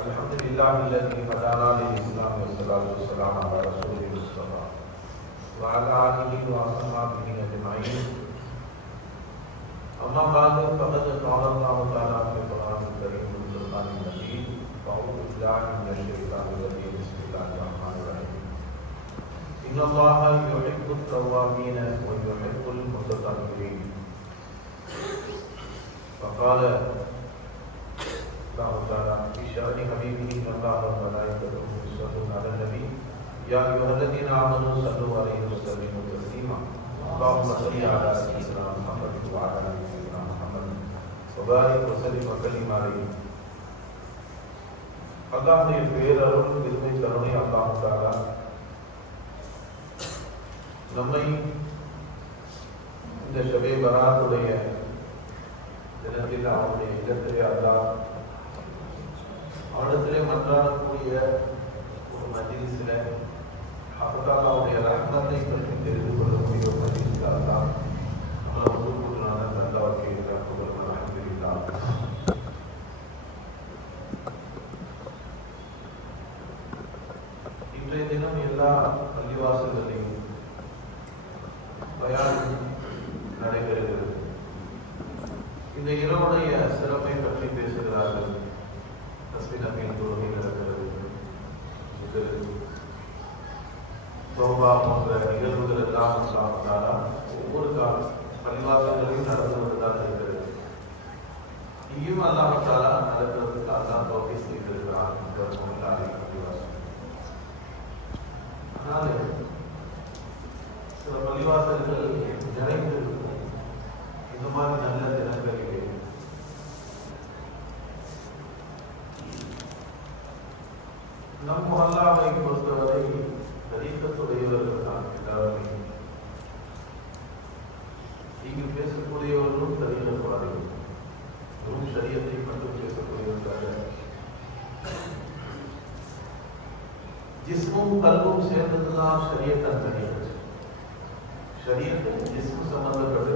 Alhamdulillah alladhi hadana lil Islam wa salatu wassalam ala rasulih Mustafa wa ala alihi wa ashabihi ajma'in. Amma ba'du faqad qala Allah ta'ala fi Qur'an al-Karim wa Furqan al-Majid fa'udhu billahi minash shaitanir rajim. Bismillahir rahmanir rahim. Inna Allaha yuhibbu at-tawwabin wa yuhibbu al-mutatahhirin. Faqala Allah Ta'ala fi sya'ni habibihi Allah wa malaikatuhu yusalluna 'alan nabi ya ayyuhalladzina amanu sallu 'alaihi wa sallimu taslima. Allahumma salli 'ala sayyidina Muhammad wa 'ala ali sayyidina Muhammad wa barik wa sallim wa sallim 'alaihi. அல்லாஹ்வுடைய பேரருள் பெருமை கருணை அல்லாஹ் தஆலா நம்மை இந்த ஷபே பராத்துடைய தினத்தில் அவருடைய இல்லத்திலே அல்லாஹ் அவரிடத்திலே மன்றாடக்கூடிய ஒரு மஜ்லிஸில் அல்லாஹ்வுடைய ரஹ்மத்தை பற்றி தெரிந்து கொள்ளக்கூடிய ஒரு மஜ்லிஸ் அல்லாஹ் நம்மளை ஒன்று கூடுதலான நல்ல வாழ்க்கையை காத்துக்கொள்ளும். அல்ஹம்துலில்லாஹ். இன்றைய தினம் எல்லா பள்ளிவாசல்களையும் பயான் நடைபெறுகிறது. இந்த இரவுடைய சிறப்பை பற்றி பேசுகிறார்கள். தஸ்பீஹ் தொழுகை நடக்கிறது, தௌபா போன்ற நிகழ்வுகள் எல்லாம் ஒவ்வொரு பள்ளிவாசல்களையும் நடந்து கொண்டுதான் இருக்கிறது. இங்கேயும் அல்லாஹ் தஆலா நடக்கிறதுக்கு அல்லாஹ் தௌஃபீக் செய்திருக்கிறான். ஆனால் சில பள்ளிவாசல்கள் நிறைந்து இருக்கும். இந்த மாதிரி நல்ல தினங்களிலே நம் அல்லாஹ்வை பொறுத்தவரை தரீக்கத்துடையவர்கள் தான் எல்லாருமே. இங்கு பேசக்கூடியவர்களும் தரீக்கத்துவாதிகள், வெறும் ஷரியத்தை மட்டும் பேசக்கூடியவர்கள். ஜிஸ்மும் கல்வும் சேர்ந்ததுதான் ஷரியத்தன் தரீக்கத். ஷரியத்து ஜிஸ்மு சம்பந்தப்பட்டது,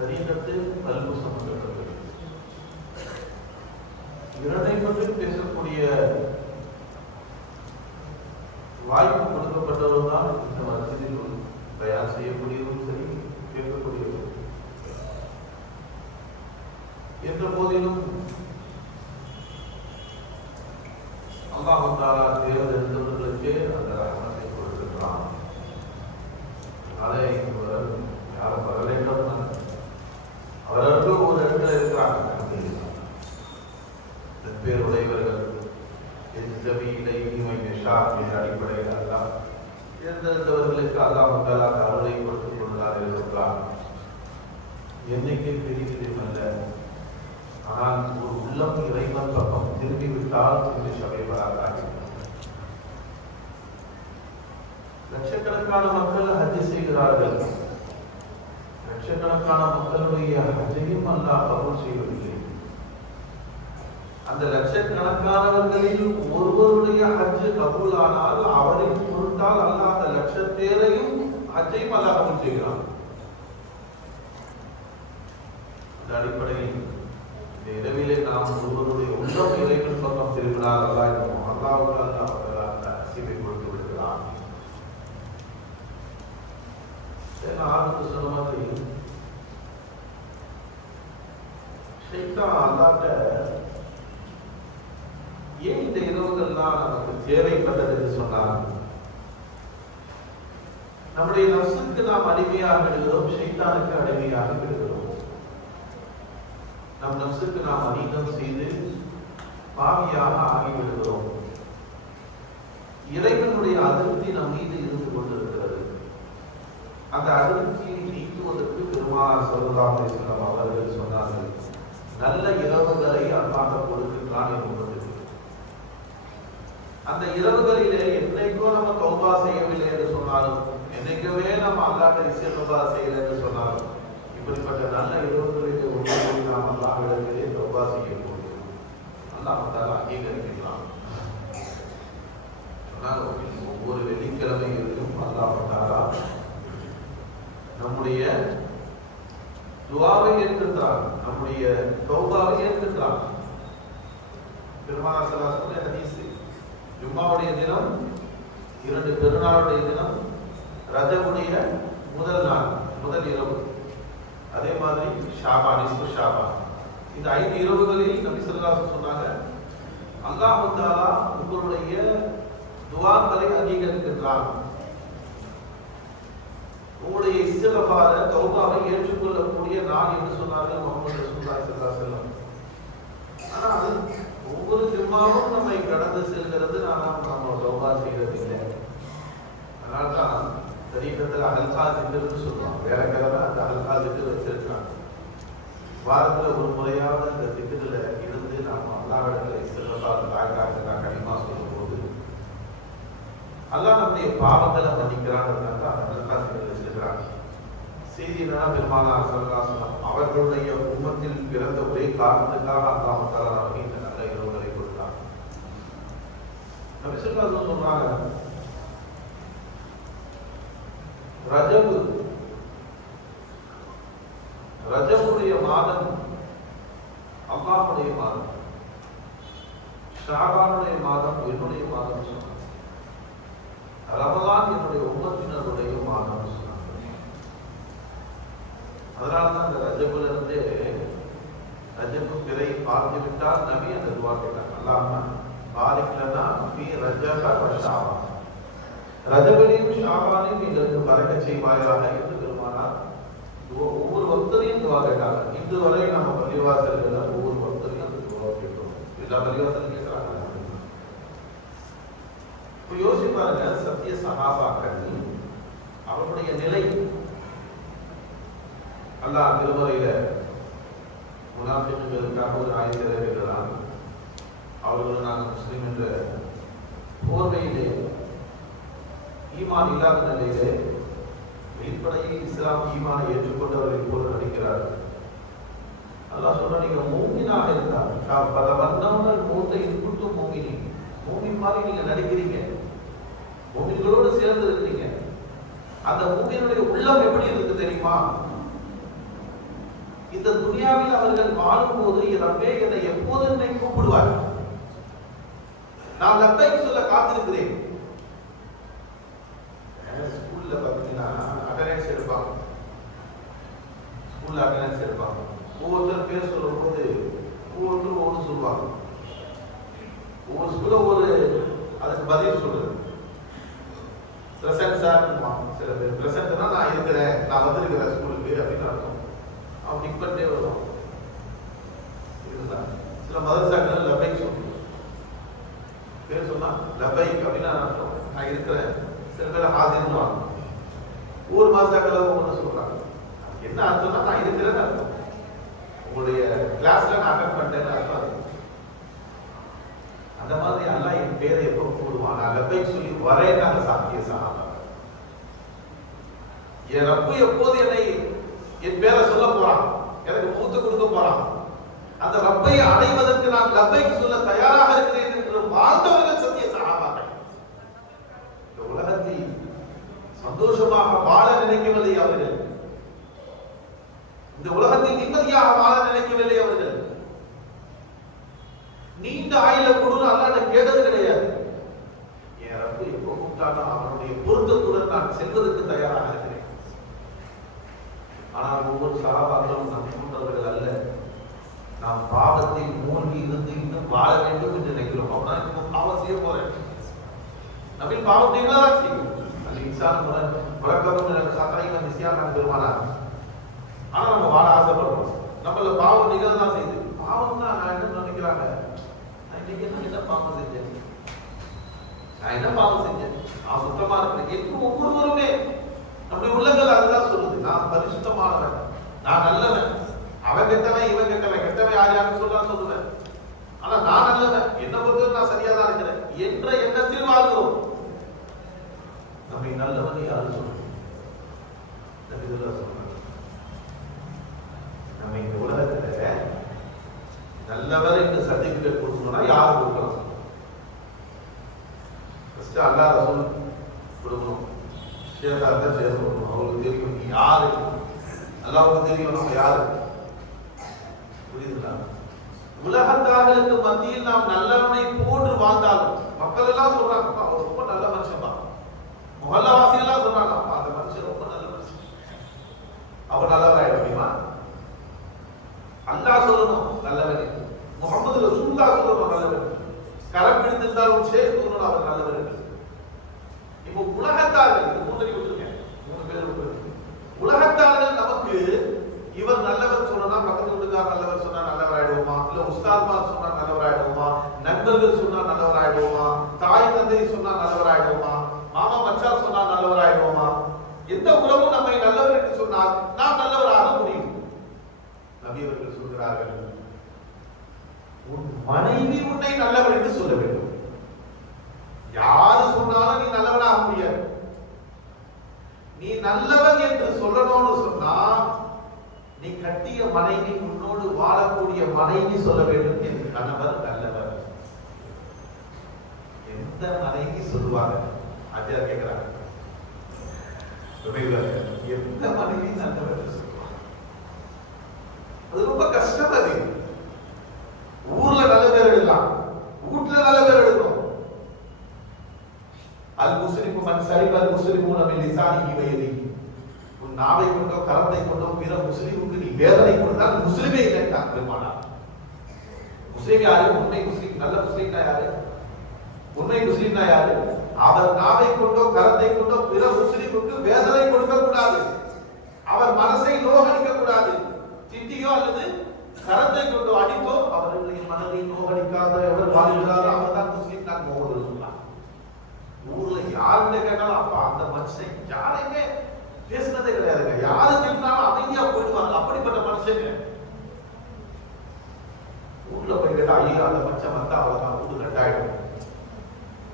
தரீக்கத்து கல்வு சம்பந்தப்பட்டது. இரண்டை பற்றி பேசக்கூடிய வாய்ப்பு கொடுக்கப்பட்டவர் தான் இந்த மஸ்ஜிதில் தயார் செய்யக்கூடியவரும் சரி, கேட்கக்கூடியவரும். என்ற போதிலும் அல்லாஹ் தஆலா தேர்ந்தெடுத்தவர்களுக்கு அந்த ரஹ்மத்தை கொடுத்திருக்கிறான். அதே யாரும் வரவேண்டும், அவர்களும் ஒரு இடத்துல இருக்கிறாங்க. பேர் உடையவர்கள் அடிப்படையில் அல்லாஹ் தேர்ந்தெடுத்தவர்களுக்கு அல்லாஹ் தஆலா அருளை கொடுத்துக் கொண்டார் என்றார். எண்ணிக்கை பெரியதும் அல்ல, ஆனால் ஒரு உள்ளம் இறைவன் பக்கம் திரும்பிவிட்டால் இந்த சபை வராது. லட்சக்கணக்கான மக்கள் ஹஜ் செய்கிறார்கள். லட்சக்கணக்கான மக்களுடைய ஹஜ்ஜையும் அல்லாஹ் கபூல் செய்வதில்லை. அந்த லட்சக்கணக்கானவர்களில் ஒருவருடைய ஹஜ் கபூல் ஆனால் அவரின் பொருட்டால் அல்லாஹ் அந்த லட்சத்தேரையும் ஹஜ்ஜையும் அல்லாஹ் கபூல் செய்கிறான். அந்த அடிப்படையில் இந்த இரவிலே நாம் ஒருவருடைய உள்ளம் இறைவன் பக்கம் திரும்பினால் அல்லாஹ்வுக்கு அந்த அசீவை கொடுத்து விடுகிறான். ஆரம்பத்து சொன்ன மாதிரி ஷைத்தான் அல்லாஹ்ட்ட ஏன் இந்த இரவுகள்லாம் நமக்கு தேவைப்பட்டது சொன்னார். நம்முடைய நஃப்ஸுக்கு நாம் அடிமையாக விடுகிறோம், ஷைத்தானுக்கு அடிமையாக விடுகிறோம். நம் நஃப்ஸுக்கு நாம் அநீதம் செய்து பாவியாக ஆகிவிடுகிறோம். இறைவனுடைய அதிருப்தி நம் மீது இருந்து கொண்டிருக்கிறது. அந்த அதிருப்தியை நீக்குவதற்கு பெருமானார் ஸல்லல்லாஹு அலைஹி வஸல்லம் அவர்கள் சொன்னார்கள், நல்ல இரவுகளை அல்லாஹ் கொடுக்கிறான் என்பது. அந்த இரவுகளிலே என்னைக்கோ நம்ம தௌபா செய்யவில்லை என்று சொன்னாலும், என்னைக்குமே நம்ம அல்லாஹ்வை இஸ்திக்ஃபார் செய்யலை என்று சொன்னாலும், இப்படிப்பட்ட நல்ல இரவுகளிலே ஒன்றை நாம் அல்லாஹ்விடத்திலே தௌபா செய்ய முடியும். அல்லாஹ் தஆலா அங்கீகரிக்கிறான். ஆனால் ஒவ்வொரு வெள்ளிக்கிழமையிலும் அல்லாஹ் தஆலா நம்முடைய துஆவை ஏற்கின்றான், நம்முடைய தௌபாவை ஏற்கின்றான். பெருமானார் ஸல்லல்லாஹு அலைஹி வஸல்லம் ஹதீஸ், ஜும்மாவுடைய தினம், 2 பெருநாளுடைய தினம், ரஜபுடைய முதல் நாள், முதல் இரவு, அதே மாதிரி ஷாபான், நிஸ்ஃபு ஷாபான், இந்த 5 இரவுகளில் நபி ஸல்லல்லாஹு அலைஹி வஸல்லம் சொன்னாங்க, அல்லாஹ் தஆலா உங்களுடைய துஆக்களை அங்கீகரிக்கின்றான். உங்களுடைய இஸ்திக்ஃபார, தௌபாவை ஏற்றுக்கொள்ளக்கூடிய நாள் என்று சொன்னார்கள் முஹம்மது ரசூலுல்லாஹி ஸல்லல்லாஹு அலைஹி வஸல்லம். ஆனால் ஒவ்வொரு ஜும்மாவும் நம்மை கடந்து செல்கிறது, நம்ம தௌபா செய்கிறது இல்லை. அதனால தான் தரீகத்தில் ஹல்கா ஜிக்ர்னு சொல்லுவாங்க. வேற கிழமை அந்த ஹல்கா ஜிக்ர் வச்சிருக்காங்க. வாரத்தில் ஒரு முறையாவது அந்த ஜிக்ரில் இருந்து நாம் அல்லாஹ்விடத்தில் இஸ்திக்ஃபார், லா இலாஹா இல்லல்லாஹ் கலிமா சொல்லும்போது அல்லாஹ் நம்முடைய பாவங்களை மன்னிக்கிறான்றதுனால அந்த ஹல்கா ஜிக்ர் வச்சிருக்கிறாங்க. செய்தினா பெருமானார் ஸல்லல்லாஹு அலைஹி வஸல்லம் அவர்களுடைய உம்மத்தில் பிறந்த ஒரே காரணத்துக்காக அல்லாஹ் தஆலா நமக்கு இந்த நல்ல இரவுகளை கொடுத்தார். நபி ஸல்லல்லாஹு அலைஹி வஸல்லம் சொல்றாங்க, ரஜபுடைய மாதம் அல்லாஹ்வுடைய மாதம், ஷாபானுடைய மாதம் என்னுடைய மாதம் சொன்னாங்க, ரமலான் என்னுடைய உம்மத்தினருடைய மாதம் சொன்னாங்க. அதனால்தான் அந்த ரஜபுல இருந்து ரஜபு பிறை பார்த்து விட்டால் நபி அந்த துவா கேட்டாங்க, அல்லாஹ்ம பாரிக் லனா ஃபீ ரஜப வ ஷாபான், ரஜபையும் ஷாபானையும் எங்களுக்கு பறக்கச் செய்வாயாக என்று பெருமானார் ஒவ்வொரு பக்தரையும் துவா கேட்டாங்க. இன்று வரை நம்ம பள்ளிவாசல்கள் ஒவ்வொரு பக்தரையும் அந்த துவா கேட்கிறோம். எல்லா பள்ளிவாசலும் கேட்கிறாங்க. இப்போ யோசிப்பாருங்க, சத்திய சஹாபாக்கள் அவருடைய நிலை. அல்லாஹ் திருமறையில முனாஃபிக்குகளுக்காக ஒரு ஆயத்தை இறக்குகிறான். அவர்கள் நாங்கள் முஸ்லிம் என்ற போர்வையிலே, ஈமான் இல்லாத நிலையிலே வெளிப்படையில் இஸ்லாம் ஈமானை ஏற்றுக்கொண்டவர்கள் போல நடிக்கிறார்கள். அல்லாஹ் சொல்ற, நீங்க மூமினாக இருந்தால் பல வந்தவங்கள் மூத்த இன்புட்டும் மூமினி, மூமின் மாதிரி நீங்க நடிக்கிறீங்க, மூமின்களோடு சேர்ந்து இருக்கிறீங்க. அந்த மூமினுடைய உள்ளம் எப்படி இருக்கு தெரியுமா? இந்த துனியாவில் அவர்கள் வாழும்போது ரப்பே என்னை எப்போது என்னை கூப்பிடுவார், நான் லப்பைக் சொல்ல காத்திருக்கிறேன். ஸ்கூல்ல பார்த்தீங்கன்னா அட்டெண்டன்ஸ் எடுப்பாங்க, ஸ்கூல்ல அட்டெண்டன்ஸ் எடுப்பாங்க. ஒவ்வொருத்தர் பேர் சொல்லும் போது ஒவ்வொருத்தரும் ஒவ்வொன்று சொல்லுவாங்க. ஒவ்வொரு ஸ்கூல்ல ஒரு அதுக்கு பதில் சொல்றது. பிரசன்ட் சார், சில பேர் பிரசன்ட்னா நான் இருக்கிறேன், நான் வந்திருக்கிறேன் ஸ்கூலுக்கு அப்படின்னு அர்த்தம். அவன் டிக் பண்ணிட்டே வருவான். இதுதான் சில மதரசாக்கள் லபைக் சொல்லுவாங்க. பேர் சொன்னா லபைக் அப்படின்னு அர்த்தம், நான் இருக்கிறேன். சில பேர் ஹாஜிர்னுவாங்க. ஒவ்வொரு மதரசாக்கள் ஒவ்வொன்று சொல்றாங்க. என்ன அர்த்தம்னா நான் இருக்கிறேன்னு அர்த்தம். உங்களுடைய கிளாஸ்ல நான் அட்டெண்ட் பண்ணிட்டேன்னு அர்த்தம். அந்த மாதிரி அல்லாஹ் என் பேரை எப்போ கூடுவான், நான் லபைக் சொல்லி வரேன்னாங்க சாத்திய சஹாபா. என் ரப்பு எப்போது என்னை என் பேரை சொல்ல போறான், எனக்கு மூத்த கொடுக்க போறான், அந்த ரப்பை அடைவதற்கு நான் லப்பைக் சொல்ல தயாராக இருக்கிறேன் என்று வாழ்ந்தவர்கள் சத்திய சஹாபாக்கள். இந்த உலகத்தில் சந்தோஷமாக வாழ நினைக்கவில்லை அவர்கள், இந்த உலகத்தில் நிம்மதியாக வாழ நினைக்கவில்லை அவர்கள். நீண்ட ஆயுள கொடுன்னு அல்லாஹ் கேட்டது கிடையாது. என் ரப்பு எப்போ கூப்பிட்டாலும் அவனுடைய பொருத்தத்துடன் நான் செல்வதற்கு தயாராக இருக்கிறேன். ஆனால் ஒவ்வொரு சஹாபாக்களும் நம் போன்றவர்கள் அல்ல. நாம் பாவத்தில் மூழ்கி இருந்து இன்னும் வாழ வேண்டும் என்று நினைக்கிறோம். அப்படின்னா இன்னும் பாவம் செய்ய போறேன், நபில் பாவம் நீங்களாதான் செய்யும். அந்த இன்சான் முழக்கமும் சாத்தாயும் நிச்சயம் பெருமானார். ஆனா நம்ம வாழ ஆசைப்படுறோம். நம்மள பாவம் நிகழ்தான் செய்யுது. பாவம் தான் நான் என்ன நினைக்கிறாங்க, நான் இன்னைக்கு என்ன பாவம் செஞ்சேன், நான் என்ன பாவம் செஞ்சேன், நான் சுத்தமா இருக்கிறேன் என்று ஒவ்வொருவருமே நம்முடைய உள்ளங்கள் அதுதான் சொல்லுது. நான் பரிசுத்தமானவன், நான் நல்லவன், அவன் கெட்டவன் இவன் கெட்டவன், கெட்டவன் யார் யாருன்னு சொல்லுவேன். ஆனா நான் நல்லவன், என்ன பொறுத்தவரை நான் சரியா தான் இருக்கிறேன் என்ற எண்ணத்தில் வாழ்கிறோம். நம்மை நல்லவன் யாரு சொல்லுங்க? நம்ம இந்த உலகத்துல நல்லவர் என்று சர்டிபிகேட் கொடுக்கணும்னா யாரு கொடுக்கலாம்? ஃபர்ஸ்ட் அல்லாஹ் ரசூல் கொடுக்கணும், ஷேர்தார் தான் ஷேர் கொடுக்கணும். அவங்களுக்கு தெரியும் நீ யாரு, அல்லாஹ்வுக்கு தெரியும் நம்ம யாரு. புரியுதுங்களா? உலகத்தார்களுக்கு மத்தியில் நாம் நல்லவனை போன்று வாழ்ந்தாலும் மக்கள் எல்லாம் சொல்றாங்க அவர் ரொம்ப நல்ல மனுஷன் தான், முகல்லவாசிகள் எல்லாம் சொல்றாங்க அந்த மனுஷன் ரொம்ப நல்ல மனுஷன், அவர் நல்லவராயிட முடியுமா? அல்லாஹ் சொல்லணும் நல்லவன், முகமது ரசூலுல்லாஹ் சொல்லணும் நல்லவன், கரம் பிடித்திருந்தாலும் ஷேக் சொல்லணும் அவர் நல்லவர் என்று. இப்போ உலகத்தார்கள் இது மூணு விட்டுருக்கேன், 3 பேர் விட்டுருக்கேன். உலகத்தார்கள் நமக்கு இவர் நல்லவர் சொன்னா பக்கத்து வீட்டுக்கார் நல்லவர் சொன்னா நல்லவர் ஆயிடுவோமா, இல்ல உஸ்தாத்மார் சொன்னா நல்லவர் ஆயிடுவோமா, நண்பர்கள் சொன்னா நல்லவர் ஆயிடுவோமா, தாய் தந்தை சொன்னா நல்லவர் ஆயிடுவோமா, மாமா மச்சான் சொன்னா நல்லவர் ஆயிடுவோமா? எந்த உறவும் நம்மை நல்லவர் என்று சொன்னால் நாம் நல்லவராக முடியும். நபி அவர்கள் சொல்கிறார்கள், உன் மனைவி உன்னை நல்லவர் என்று சொல்ல வேண்டும். யாரு சொன்னாலும் நீ நல்லவனாக முடியாது. நீ நல்லவன் என்று சொல்லணும்னு சொன்னா நீ கட்டிய மனைவி, உன்னோடு வாழக்கூடிய மனைவி சொல்ல வேண்டும், என் கணவர் நல்லவர். எந்த மனைவி சொல்லுவாங்க? ஆச்சார் கேட்கிறாங்க, எந்த மனைவி நல்லவர் சொல்லுவாங்க? அது ரொம்ப கஷ்டம். அது ஊர்ல நல்ல பேர் எடுக்கலாம், வீட்டுல நல்ல பேர் எடுக்கணும். அல் முஸ்லிமு மன் சரிப அல் முஸ்லிமூன மின் லிசானிஹி வ யதிஹி. உன் நாவை கொண்டோ கரத்தை கொண்டோ பிற முஸ்லிமுக்கு நீ வேதனை கொடுத்தால் முஸ்லிமே இல்லைன்றார் பெருமானார். முஸ்லிம் யாரு? உண்மை முஸ்லிம். நல்ல முஸ்லிம்னா யாரு? உண்மை முஸ்லிம்னா யாரு? அவர் நாவை கொண்டோ கரத்தை கொண்டோ பிற முஸ்லிமுக்கு வேதனை கொடுக்க கூடாது, அவர் மனசை நோகடிக்க கூடாது. திட்டியோ அல்லது கரத்தை கொண்டோ அடித்தோ அவர்களுடைய மனதை நோகடிக்காத எவர் வாழ்கிறாரோ அவர் தான் முஸ்லிம். தான் முகமது சொன்னார். ஊர்ல யாருன்னு கேட்டாலும் அப்ப அந்த மனுஷன் யாரையுமே பேசினதே கிடையாதுங்க. யாரு கேட்டாலும் அமைதியா போயிடுவாங்க. அப்படிப்பட்ட மனுஷங்க ஊர்ல போய் கேட்டா ஐயா அந்த மனுஷன் வந்தா அவ்வளவுதான் வீடு கட்டாயிடும்,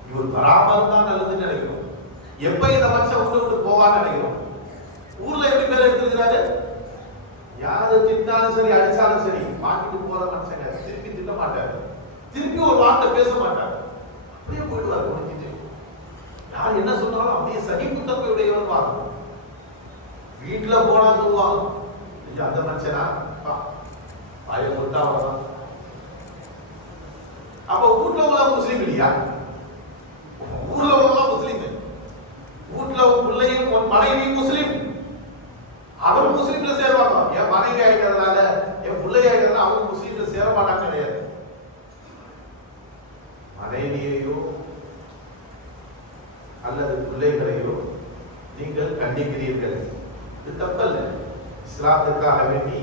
இவர் வராமல் தான் நல்லதுன்னு நினைக்கிறோம். எப்ப இந்த மனுஷன் வீட்டு விட்டு போவான்னு நினைக்கிறோம். ஊர்ல எப்படி பேர் எடுத்துருக்கிறாரு? யாரு திட்டாலும் சரி அடிச்சாலும் சரி மாட்டிட்டு போற மனுஷங்க திருப்பி திட்ட மாட்டாரு, திருப்பி ஒரு வார்த்தை பேச மாட்டாரு, அப்படியே போயிடுவாரு. முடிஞ்சிட்டு யார் என்ன சொன்னாலும் அப்படியே சகிப்புத்தன்மையுடையவன் வாங்க. வீட்டுல போனா சொல்லுவாங்க அந்த மனுஷனா வாய கொடுத்தா வரலாம். அப்ப வீட்டுல உள்ள முஸ்லீம் இல்லையா? ஊர்ல உள்ள முஸ்லீம், வீட்டுல பிள்ளையும் மனைவி முஸ்லீம், அவர் முஸ்லீம்ல சேருவாங்க. என் மனைவி ஆயிட்டதுனால என் பிள்ளை ஆயிட்டதுனால அவங்க முஸ்லீம்ல சேர மாட்டாங்க கிடையாது. மனைவியையோ அல்லது பிள்ளைகளையோ நீங்கள் கண்டிக்கிறீர்கள், இது தப்பல்ல. இஸ்லாத்திற்காக வேண்டி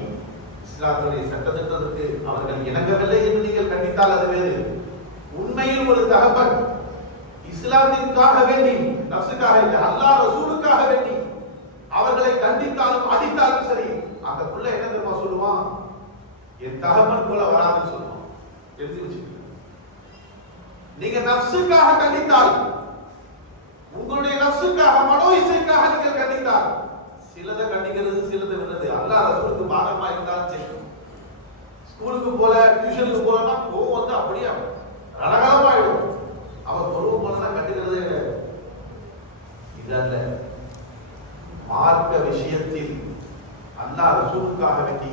இஸ்லாத்துடைய சட்டத்திட்டத்திற்கு அவர்கள் இணங்கவில்லை என்று நீங்கள் கண்டித்தால் அது வேறு. உண்மையில் ஒரு தகப்பன் இஸ்லாத்திற்காக வேண்டி, நஃப்ஸுக்காக இல்லை, அல்லாஹ் ரசூலுக்காக வேண்டி அவர்களை கண்டித்தாலும் அடித்தாலும் சரி, அந்த புள்ள என்ன தெரியுமா சொல்லுவான்? என் தகப்பன் போல வராதுன்னு சொல்லுவான். எழுதி வச்சுக்க. நீங்க நஃப்ஸுக்காக கண்டித்தால், உங்களுடைய நஃப்ஸுக்காக மனோ இசைக்காக நீங்கள் கண்டித்தால், சிலதை கண்டிக்கிறது சிலதை விடுறது அல்லாஹ் ரசூலுக்கு பாதகமா இருந்தாலும் சரி. ஸ்கூலுக்கு போல டியூஷனுக்கு போலன்னா கோவம் வந்து அப்படியே ரணகலமாயிடும். அவன் பொருள் போலதான் கண்டுக்கிறதே கிடையாது. இதல்ல, மார்க்க விஷயத்தில் அல்லாஹ் ரசூலுக்காக வேண்டி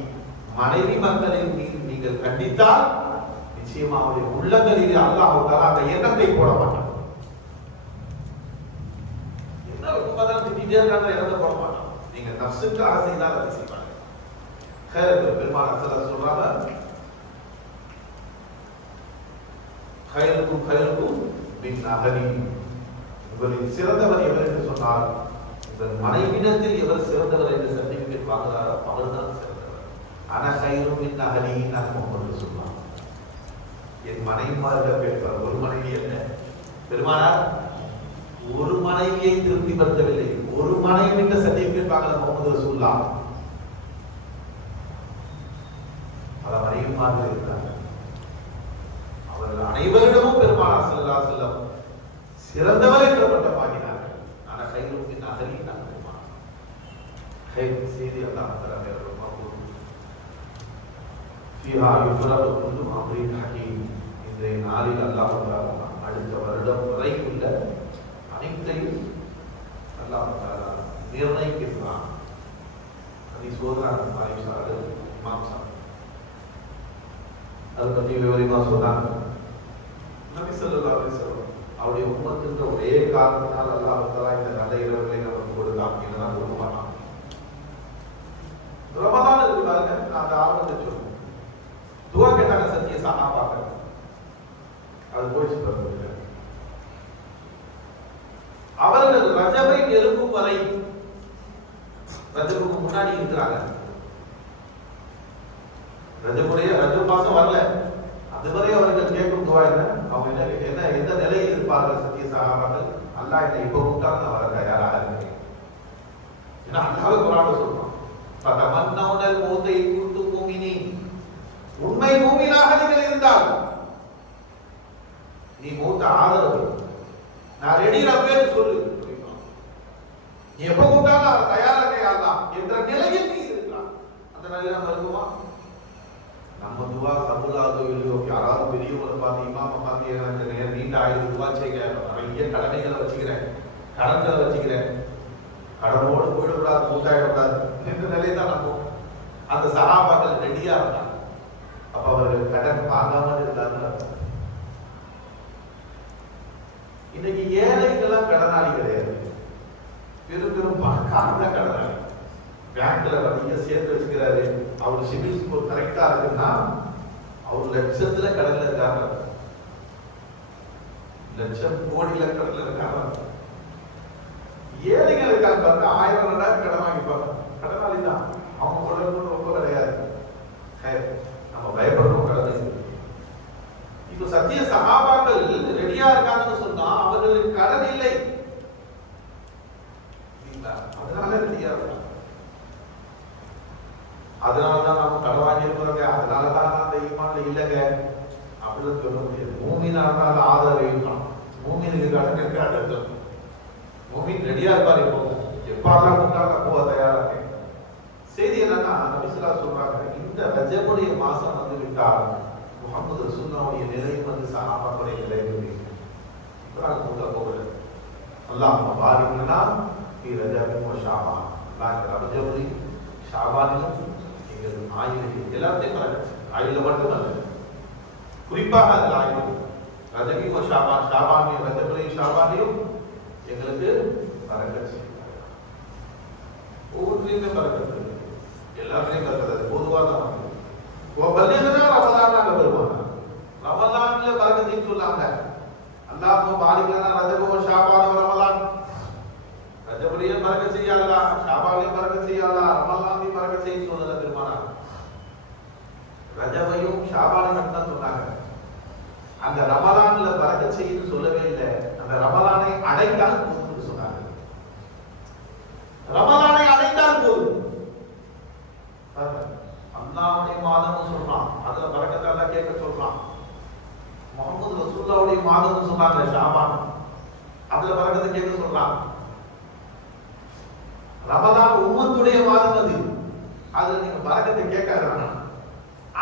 மனைவி மக்களின் மீது நீங்கள் கண்டித்தால் நிச்சயமா அவருடைய உள்ளங்களிலே அல்லாஹ் தஆலா அந்த எண்ணத்தை போட மாட்டான். என்ன உண்மைதான் திட்டிட்டே இருக்காங்க, எண்ணத்தை போட மாட்டான். நீங்க நஃப்ஸுக்காக செய்தால் அதை செய்வாங்க. பெருமானார் ஸல்லல்லாஹு அலைஹி சொல்றாங்க, கைருக்கும் கைருக்கும் மின் அஹலி. உங்களில் சிறந்தவர் எவர் என்று சொன்னால் உங்கள் மனைவியிடத்தில் எவர் சிறந்தவர் என்று சர்டிபிகேட் வாங்குறாரோ அவர் தான் சிறந்தவர். அன கைரும் மின் அஹலி என்று சொன்னார். என் மனைவிமார்கள் பேசுவார். ஒரு மனைவி என்ன பெருமானார் ஒரு மனைவியை திருப்திப்படுத்தவில்லை, ஒரு மனைவி சர்டிபிகேட் வாங்கல முகமது ரசூலுல்லாஹ். பல மனைவிமார்கள் இருக்கிறாங்க. அவர்கள் அனைவரிடமும் பெருமானார் ஸல்லல்லாஹு அலைஹி வஸல்லம் சிறந்தவர் என்ற பட்டம் வாங்கினார்கள். ஆனா கைருக்கும் அகலி நான் பெருமானார் கைர் செய்தி அல்லாஹ் தஆலா ஃபீஹா யுஃபரகு குல்லு அம்ரின் ஹகீம். இன்றைய நாளில் அல்லாஹ் தஆலா அடுத்த வருடம் வரைக்குள்ள அனைத்தையும் அல்லாஹ் தஆலா நிர்ணயிக்கிறான். அதை சோதரான மாலிக் சாஹிப் இமாம் சாஹிப் அதை பற்றி விவரமா சொன்னாங்க. நபி ஸல்லல்லாஹு அலைஹி வஸல்லம் அவருடைய உம்மத்துன்ற ஒரே காரணத்தினால் அல்லாஹ் தஆலா இந்த நல்ல இரவுகளை நமக்கு கொடுத்தான். இதெல்லாம் கொடுக்க மாட்டான். ரமலான் இருக்கு பாருங்க, நான் அந்த ஆரம்பத்தை சொல்லுவேன். துவா கேட்டாங்க சத்திய சஹாபாக்கள், அது போயிடுச்சு பாருங்க. அவர்கள் ரஜபை நெருங்கும் வரை, ரஜபுக்கு முன்னாடி இருக்கிறாங்க, ரஜப் மாசம் வரல, அதுவரை அவர்கள் கேட்கும் துவா என்ன? அவங்க என்ன எந்த நிலையில் இருப்பார்கள்? சத்திய சஹாபாக்கள், அல்லாஹ் என்னை இப்ப கூப்பிட்டாலும் நான் வர தயாராக இருக்கேன். ஏன்னா அல்லாஹ் குர்ஆன்ல சொல்றான், ஃபதமன்னவுனல் மௌத இன் குன்தும் முஃமினீன். உண்மை மூமினாக நீங்கள் இருந்தால் நீ மௌத்த ஆதரவு, நான் ரெடி ரப்பேன்னு சொல்லு. நீ எப்ப கூப்பிட்டாலும் அவர் தயாரா இருக்கே அல்லாஹ் என்ற நிலையில் நீ இருக்கிறான். அந்த நிலையில நம்ம இருக்குமா? நம்ம துவா கபூலாதோ இல்லையோ, யாராவது பெரியவங்களை பார்த்து இமாம பார்த்து எனக்கு நீண்ட 1000 துவா செய்ய, நிறைய கடமைகளை வச்சுக்கிறேன், கடன்களை வச்சுக்கிறேன், கடனோடு போயிடக்கூடாது, கூட்டாயிடக்கூடாது என்ற நிலையை தான் நம்ம. அந்த சஹாபாக்கள் ரெடியா இருந்தாங்க. அப்ப அவர்கள் கடன் வாங்காமல் இருந்தாங்க. இன்னைக்கு ஏழைகள்லாம் கடனாளி கிடையாது, பெரும் பெரும் பணக்காரங்க கடனாளி. பேங்க்ல நிறைய சேர்த்து வச்சுக்கிறாரு, அவர் சிபில் ஸ்கோர் கரெக்டா இருக்குன்னா அவர் லட்சத்துல கடன்ல இருக்காங்க, லட்சம் கோடியில கடன்ல இருக்காங்க. ஏழைகள் இருக்காங்க பாருங்க, 1000 2000 கடன் வாங்கிப்பாங்க, கடனாளி தான். அவங்க கூட ரொம்ப கிடையாது, நம்ம பயப்படணும் கடன். இப்ப சத்திய சஹாபாக்கள் ரெடியா இருக்காங்கன்னு சொன்னா அவர்களுக்கு கடன் இல்லை, அதனால ரெடியா இருக்காங்க. அதனாலதான் நம்ம கடன் வாங்கி இருக்கிறோங்க, அதனாலதான் அந்த ஈமான்ல இல்லைங்க அப்படின்னு சொல்ல முடியாது. மூமினா இருந்தாலும் ஆதரவு இருக்கணும். மூமினுக்கு கடன் இருக்காது, மூமின் ரெடியா இருப்பாரு. எப்ப எல்லாம் கூப்பிட்டாலும் போக தயாரா இருக்கேன். செய்தி என்னன்னா, நபி ஸல்லல்லாஹு அலைஹி சொல்றாங்க, இந்த ரஜபுடைய மாசம் வந்து விட்டால் முஹம்மது ரசூலுல்லாஹ்வுடைய நிலை வந்து சஹாபாக்களுடைய நிலை வந்து இப்பதான் கூட்ட போகல. அல்லாஹ் பாரிக்னா ஃபீ ரஜபின் வ ஷஅபான். அல்லாஹ் ரஜபுடைய ஷஅபானிலும் எங்கள் ஆயுள் எல்லாத்தையும் பரக்கச்சு, ஆயுள்ல மட்டுமல்ல, குறிப்பாக அந்த ஆயுள் ரஜபி வ ஷஅபான், ஷஅபானியும் ரஜபுடைய ஷஅபானியும் எங்களுக்கு பரக்கச்சு. ஒவ்வொன்றையுமே பரக்கத்து, எல்லாத்தையும் பரக்கத்து பொதுவாக தான். ரமலான்ல வருவாங்க, ரமலான்ல பரக்கத்தின்னு சொல்லாங்க. அல்லாஹ் பாரிக்னா ரஜபு வ ஷஅபான் ரமலான், ரஜபுலையும் பரக்கத் செய்ய அல்லாஹ், ஷஅபான்லையும் பரக்கத் செய்ய அல்லாஹ், ரமலான்லையும் பரக்கத் செய்ய சொல்லுங்க பெருமானார். ரஜபையும் ஷஅபானையும் தான் சொன்னாங்க. அந்த ரமலான்ல பரக்கத் செய்யன்னு சொல்லவே இல்லை, அந்த ரமலானை அடைந்தால் போதும்னு சொன்னாங்க. ரமலானை அடைந்தால் போதும். அல்லாஹ்வுடைய மாதம்னு சொல்றான், அதுல பரக்கத் அல்லாஹ் கேட்க சொல்றான். முஹம்மது ரசூலுல்லாஹ்வுடைய மாதம்னு சொன்னாங்க ஷஅபான், அதுல பரக்கத்தை கேட்க சொல்றான். ரமலான் உம்மத்துடைய மாதம், அது அதுல நீங்க பரக்கத்தை கேட்காதீங்க,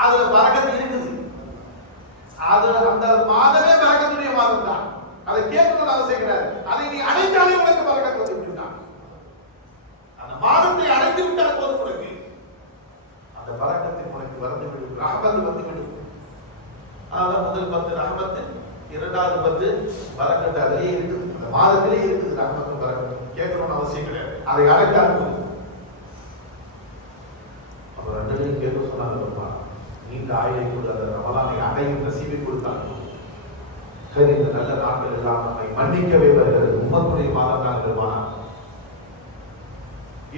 அதுல பரக்கத்து இருக்குது. அது அந்த மாதமே பரக்கத்துடைய மாதம் தான், அதை கேட்கணும்னு அவசியம் கிடையாது. அதை நீ அடைந்தாலே உனக்கு பரக்கத்து வந்து விட்டான். அந்த மாதத்தை அடைந்து விட்டால் போதும், உனக்கு அந்த பரக்கத்தை உனக்கு வந்து விடும், ரஹமத் வந்து விடும். அதான் முதல் 10 ரஹமத்து, இரண்டாவது 10 பரக்கத்து அதிலே இருக்குது, அந்த மாதத்திலே இருக்குது ரஹமத்தும் பரக்கத்தும். கேட்கணும்னு அவசியம் கிடையாது, அதை அடைந்தால் போதும். அப்ப ரெண்டு கேட்க சொன்னாங்க, நீண்ட ஆயுளை கொண்டு அந்த ரமலானை அடையும் நசீபை கொடுத்தாங்க. சரி, இந்த நல்ல நாட்கள் எல்லாம் நம்மை மன்னிக்கவே வருகிறது, உம்மத்துடைய மாதம் தான் பெருமானார்.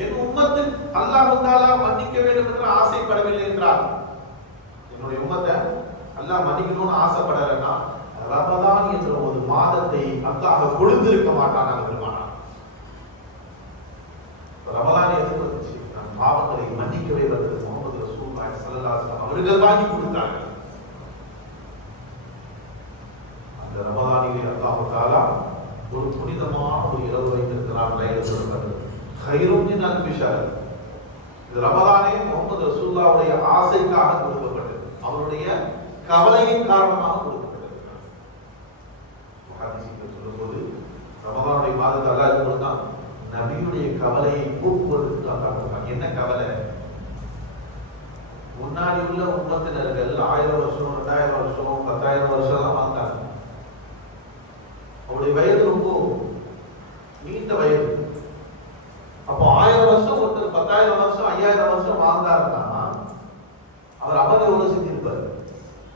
என் உம்மத்தில் அல்லாஹ் தஆலா மன்னிக்க வேண்டும் என்று ஆசைப்படவில்லை என்றால், என்னுடைய உம்மத்தை அல்லாஹ் மன்னிக்கணும்னு ஆசைப்படலைன்னா ரமலான் என்ற ஒரு மாதத்தை அல்லாஹ் கொடுத்திருக்க மாட்டான் பெருமானார். ரமலான் எதுக்கு வந்துச்சு? நம் பாவங்களை மன்னிக்கவே வருகிறது. முஹம்மது ரசூலுல்லாஹி ஸல்லல்லாஹு அலைஹி வஸல்லம் அவர்கள் வாங்கி கொடுத்தாங்க. அந்த ரமலானிலே அல்லாஹ் தஆலா ஒரு புனிதமான ஒரு இரவு வைத்திருக்கிறார், லைலத்துல் கத்ர். கைரும் மின் அல்ஃபி ஷஹர். இந்த ரமலானே முஹம்மது ரசூலுல்லாஹ்வுடைய ஆசைக்காக கொடுக்கப்பட்டது, அவருடைய கவலையின் காரணமாக கொடுக்கப்பட்டது. ஹதீஸில் சொல்லும்போது ரமலானுடைய மாதத்தை அல்லாஹ் கொடுத்தான், நபியுடைய கவலையை போக்குவதற்கு அல்லாஹ் கொடுத்தான். என்ன கவலை? முன்னாடி உள்ள உம்மத்தினர்கள் 1000 வருஷம் 2000 வருஷம் 10,000 வருஷம் தான் வாழ்ந்தாங்க. அவருடைய வயது ரொம்ப நீண்ட வயது. அப்போ 1000 வருஷம் ஒருத்தர் 10,000 வருஷம் 5,000 வருஷம் வாழ்ந்தாருன்னா அவர் அமல் எவ்வளவு செஞ்சிருப்பார்,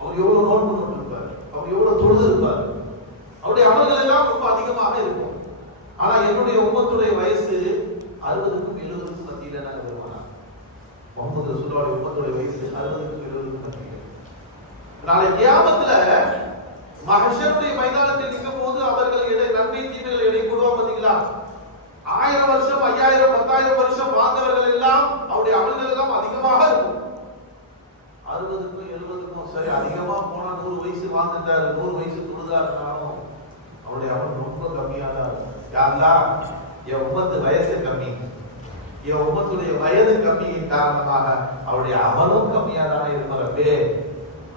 அவர் எவ்வளவு நோன்பு நோட்டிருப்பார், அவர் எவ்வளவு தொழுது இருப்பார், அவருடைய அமல்கள் எல்லாம் ரொம்ப அதிகமாக இருக்கும். ஆனா என்னுடைய உம்மத்துடைய வயசு 60க்கும் 70க்கும் மத்தியில நாங்கள் வருவாங்க. முகமது ரசூலுல்லாஹி உம்மத்துடைய வயசு 60க்கும் 70க்கும் மத்தியில. நாளை கியாமத்துல மஹ்ஷருடைய மைதானத்தில் நிற்கும் போது அவர்கள் எதை நன்மை தீமைகள் எடை போடுவாங்க பாத்தீங்களா? 1000 வருஷம் 5000 10,000 வருஷம் வாழ்ந்தவர்கள் எல்லாம் அவருடைய அமல்கள் எல்லாம் அதிகமாக இருக்கும். 60க்கும் 70க்கும் சரி அதிகமா போனா 100 வயசு வாழ்ந்துட்டாரு, 100 வயசு தொழுதா இருந்தாலும் அவருடைய அமல் ரொம்ப கம்மியா தான் இருக்கும். யா அல்லாஹ், என் உம்மத்து வயசு கம்மி, என் உம்மத்துடைய வயது கம்மியின் காரணமாக அவருடைய அமலும் கம்மியா தானே இருக்கிறப்பே.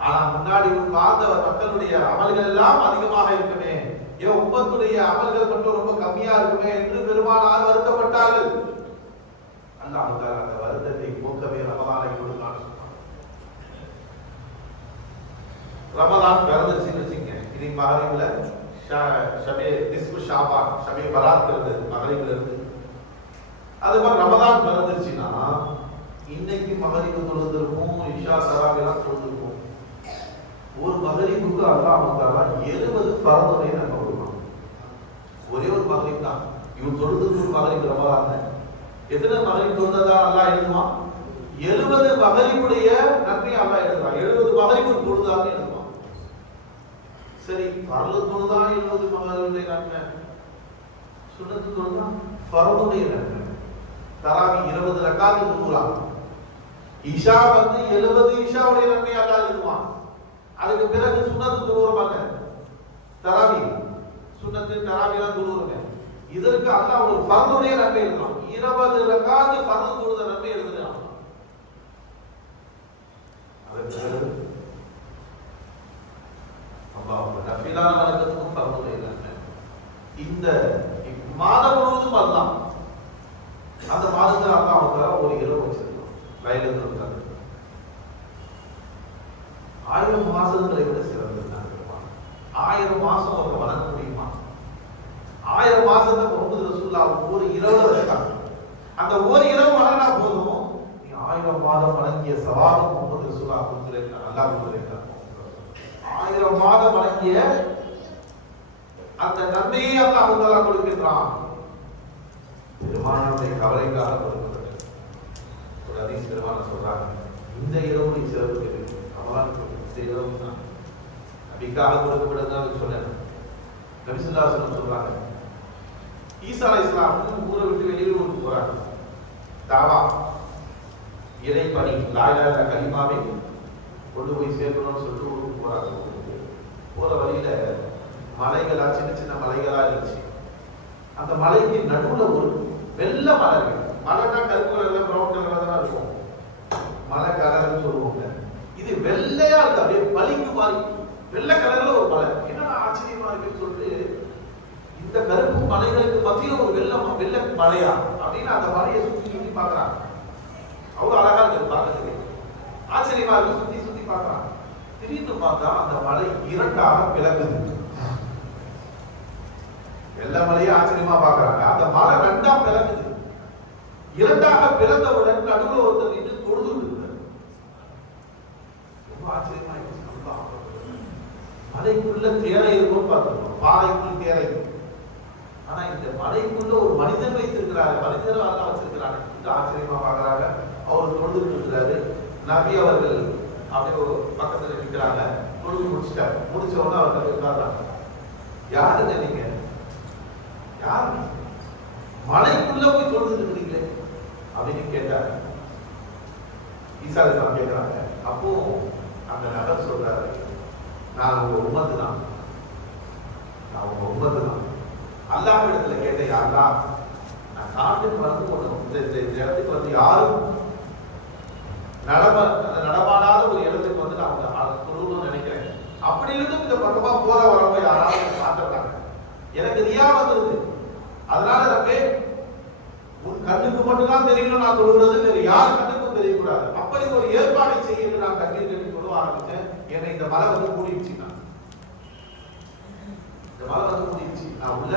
ஆனா முன்னாடி வாழ்ந்த மக்களுடைய அமல்கள் எல்லாம் அதிகமாக இருக்குமே, என் உம்மத்துடைய அமல்கள் மட்டும் ரொம்ப கம்மியா இருக்குமே என்று பெருமானார் வருத்தப்பட்டார்கள். அல்லாஹ் அந்த வருத்தத்தை போக்கவே ரமலானை கொடுத்தான்னு சொன்னாங்க. ரமலான் பிறந்துச்சுன்னு வச்சுங்க, இனி மகரிப்ல ஷபே நிஸ்பு ஷாபான் ஷபே பராத் இருந்தது மகரிப்ல இருந்து. அது மாதிரி ரமலான் பிறந்துருச்சுன்னா இன்னைக்கு மகரிபு தொழுதுருக்கும், இஷா தராவி எல்லாம் தொழுதுருக்கும். ஒரு மகரிபுக்கு அல்லாஹ் வந்தாரா 70 பரந்துரை நாங்க கொடுக்கணும். ஒரே ஒரு மகரிப் தான் இவன் தொழுதுக்கு ஒரு மகரிப் ரமலான். எத்தனை மகரிப் தொழுதா அல்லாஹ் எழுதுவான்? 70 மகரிபுடைய நன்மை அல்லாஹ் எழுதுவான். 70 மகரிபு தொழுதான்னு எழுதுவான். சரி, பரலு தொழுதா 70 மகரிபுடைய நன்மை, சுன்னத்து தொழுதா ஃபர்துடைய நன்மை. தராவி 20 ரக்காத் தொழுறான். இஷா 70 இஷாவுடைய நன்மை அல்லாஹ் எழுதுவான். அதுக்கு பிறகு சுன்னத்து தொழுவாங்க, தராவி சுன்னத்து தராவிலாம் தொழுவாங்க. இதற்கு அல்லாஹ் ஒரு ஃபர்துடைய நன்மை எழுதுறான். 20 ரக்காத் ஃபர்து தொழுத நன்மை எழுதுறான். அதுக்கு அல்லாஹ் நஃபிலான வணக்கத்துக்கும் ஃபர்துடைய நன்மை. இந்த மாதம் முழுவதும் வரலாம். அந்த மாதத்துல அல்லாஹ் வந்து ஒரு இரவு வச்சிருக்கோம் லைலத்துல் கத்ர். 1000 மாசங்களை விட சிறந்தது. 1000 மாசம் ஒரு வணங்க முடியுமா? 1000 மாசத்தை முகமது ரசூலுல்லாஹ் ஒரு இரவுல வச்சாங்க. அந்த ஒரு இரவு வணங்கினா போதும், நீ 1000 மாதம் வணங்கிய சவாபு முகமது ரசூலுல்லாஹ் கொடுத்திருக்காங்க. அல்லாஹ் கொடுத்திருக்காங்க. 1000 மாதம் வணங்கிய அந்த நன்மையை அல்லாஹ் தஆலா கொடுக்கிறான். பெருமானாருடைய கவலைக்காக கொடுக்கப்பட்டது. ஒரு ஹதீஸ் பெருமானார் சொல்றாங்க, இந்த இரவு சிறப்பு இருக்கு. ரமலான் இந்த இரவு தான் நபிக்காக கொடுக்கப்பட்டதுன்னு சொன்னேன். நபி ஸல்லல்லாஹு அலைஹி வஸல்லம் சொல்றாங்க, ஈசா அலைஹிஸ்ஸலாம் ஊரை விட்டு வெளியூருக்கு போறாங்க. தாவா இறைப்பணி லா இலாஹா இல்லல்லாஹ் கலிமாவை கொண்டு போய் சேர்க்கணும்னு சொல்லிட்டு ஊருக்கு போறாங்க. போற வழியில மலைகளா சின்ன சின்ன மலைகளா இருந்துச்சு. அந்த மலைக்கு நடுவுல ஒரு வெள்ளை மலை இருக்கு. மலைனா கருப்பு கலர்ல பிரவுன் கலர்ல தான் இருக்கும். மலை கலர்னு சொல்லுவாங்க. இது வெள்ளையா இருக்கு, அப்படியே பளிங்கு மாதிரி வெள்ளை கலர்ல ஒரு மலை. என்னடா ஆச்சரியமா இருக்குன்னு சொல்லிட்டு, இந்த கருப்பு மலைகளுக்கு மத்தியில ஒரு வெள்ளை மலையா அப்படின்னு அந்த மலையை சுத்தி சுத்தி பாக்குறாங்க. அவ்வளவு அழகா இருக்கு பார்க்கறதுக்கு, ஆச்சரியமா இருக்கு. சுத்தி சுத்தி பாக்குறாங்க. திடீர்னு பார்த்தா அந்த மலை இரண்டாக பிளக்குது. வெள்ளை மலையை ஆச்சரியமா பாக்குறாங்க. அந்த மலை ரெண்டா பிளக்குது. இரண்டாக பிளந்தவுடன் நடுவுல ஒருத்தர் நின்று தொழுது இருக்கிறார். ரொம்ப ஆச்சரியமா இருக்கு. மலைக்குள்ள தேரை இருக்கும் பார்த்துக்கணும், பாறைக்குள் தேரை. ஆனா இந்த மலைக்குள்ள ஒரு மனிதன் வைத்திருக்கிறாரு, மனிதர் அல்ல வச்சிருக்கிறாரு. இந்த ஆச்சரியமா பாக்குறாங்க. அவர் தொழுது இருக்கிறாரு. நபி அவர்கள் அப்படியே ஒரு பக்கத்துல நிற்கிறாங்க. தொழுது முடிச்சிட்டாரு. முடிச்ச உடனே அவர் உட்கார்றாங்க. யாருங்க நீங்க? யாரு? மலைக்குள்ள போய் தொழுது இருக்கிறீங்களே அப்படின்னு கேட்டாரு. ஈசா அலைஹிஸ்ஸலாம் கேட்கிறாங்க. அப்போ அந்த நபர் சொல்றாரு, நான் உங்க உம்மத்து தான், நான் உங்க உம்மத்து தான். அல்லாஹ் இடத்துல கேட்டேன், யா அல்லாஹ், நான் காட்டுக்கு வந்து இந்த இடத்துக்கு வந்து யாரும் நடமாடாத ஒரு இடத்துக்கு வந்து நான் தொழுகணும்னு நினைக்கிறேன். அப்படி இருந்தும் இந்த பக்கமா போற வரப்ப யாராவது பார்த்துறாங்க, எனக்கு ரியா வந்துருது. அதனால ரப்பே, உன் கண்ணுக்கு மட்டும்தான் தெரியணும் நான் தொழுகிறது, வேறு யார் கண்ணுக்கும் தெரியக்கூடாது. அப்படி ஒரு ஏற்பாடை செய்ய என்னை இந்த மலை வந்து மூடிடுச்சுன்னா, இந்த மலை வந்து மூடிடுச்சு. நான் உள்ள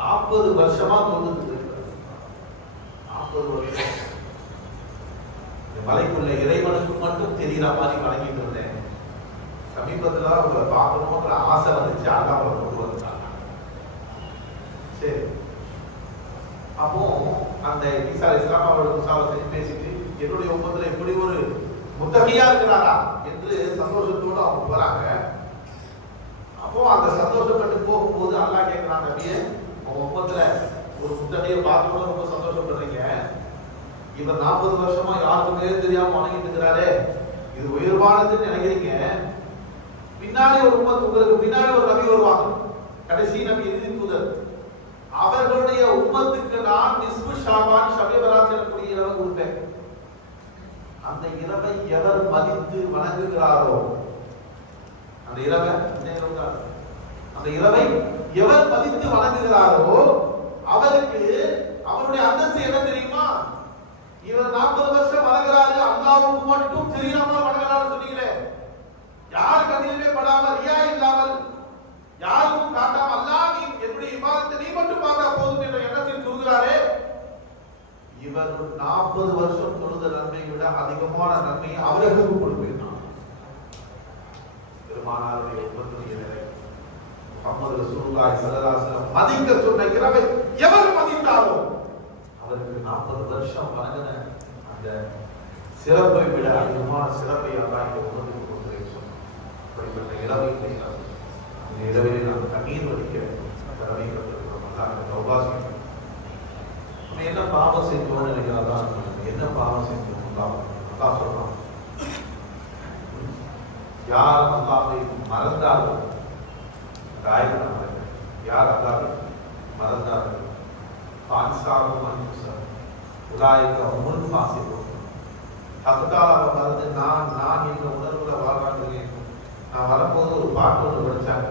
40 வருஷமா தொழுது 40 வருஷம் இந்த மலைக்குள்ள இறைவனுக்கு மட்டும் தெரியற மாதிரி வணங்கிட்டு இருந்தேன். சமீபத்துல உங்களை பார்க்கணும்ன்ற ஆசை வந்துச்சு. அதான் அவரை கொண்டு வந்துட்டாங்க. சரி, அப்போ அந்த ஈசா அலைஹிஸ்ஸலாம் அவரோட முசாவசை பேசிட்டு என்னுடைய உம்மத்துல இப்படி ஒரு முத்தகையா இருக்கிறாரா என்று சந்தோஷத்தோடு அவங்க வராங்க. அப்போ அந்த சந்தோஷப்பட்டு போகும்போது அல்லாஹ் கேட்கிறான், நபியே உங்க உம்மத்துல ஒரு முத்தகையை பார்த்து கூட ரொம்ப சந்தோஷப்படுறீங்க. இவர் 40 வருஷமா யாருக்குமே தெரியாம வணங்கிட்டு இருக்கிறாரே, இது உயர்வானதுன்னு நினைக்கிறீங்க. பின்னாடி ஒரு உம்மத், உங்களுக்கு பின்னாடி ஒரு நபி வருவாங்க, கடைசி நபி, இறுதி தூதர். அவர்களுடைய உம்மத்துக்கு நான் நிஸ்பு ஷாபான் ஷபே பராத் எனக்கூடிய இரவு கொடுப்பேன். அந்த இரவை எவர் மதித்து வணங்குகிறாரோ, அந்த இரவை அந்த இரவை எவர் மதித்து வணங்குகிறாரோ அவருக்கு அவருடைய அந்தஸ்து என்ன தெரியுமா? இவர் 40 வருஷம் வணங்குறாரு, அல்லாஹ்வுக்கு மட்டும் தெரியாம வணங்குறாரு சொன்னீங்களே, யார் கண்ணிலுமே படாமல், ரியா இல்லாமல், யாருக்கும் காட்டாம, அல்லாஹ் நீ என்னுடைய இபாதத்தை நீ மட்டும் பார்த்தா போதும் என்ற எண்ணத்தில் சொல்கிறாரே, இவர் 40 வருஷம் தொழுத நன்மை விட அதிகமான நன்மையை அவர்களுக்கு கொடுப்பேன். பெருமானாருடைய உம்மத்துடைய நிலை, முஹம்மது ரசூலுல்லாஹி ஸல்லல்லாஹு அலைஹி வஸல்லம் மதிக்க சொன்ன இரவை எவர் மதித்தாரோ அவருக்கு 40 வருஷம் வணங்கின அந்த சிறப்பை விட அதிகமான சிறப்பை அல்லாஹ் இந்த உம்மத்துக்கு கொடுக்கிறேன் சொன்னார். அப்படிப்பட்ட இரவை அந்த இரவிலே நாம் கண்ணீர் வடிக்க கடமைப்பட்டிருக்கிறோம். அல்லாஹ் தௌபா என்ன பாவம் செஞ்சோம்னு நினைக்கிறதா? என்ன பாவம் செஞ்சோம்? அல்லாஹ் சொல்றான், யார் அல்லாஹ்வை மறந்தார்களோ, யார் அல்லாஹ்வை மறந்தார்களோ, ஃபான்சாஹும் அன்ஃபுஸஹும் உலாயிக ஹுமுல் ஃபாஸிகூன், ஹக்தாலாவை மறந்து நான் என்ற உணர்வுல வாழ்றாங்க. நான் வரும்போது ஒரு பாட்டு ஒன்று படிச்சாங்க.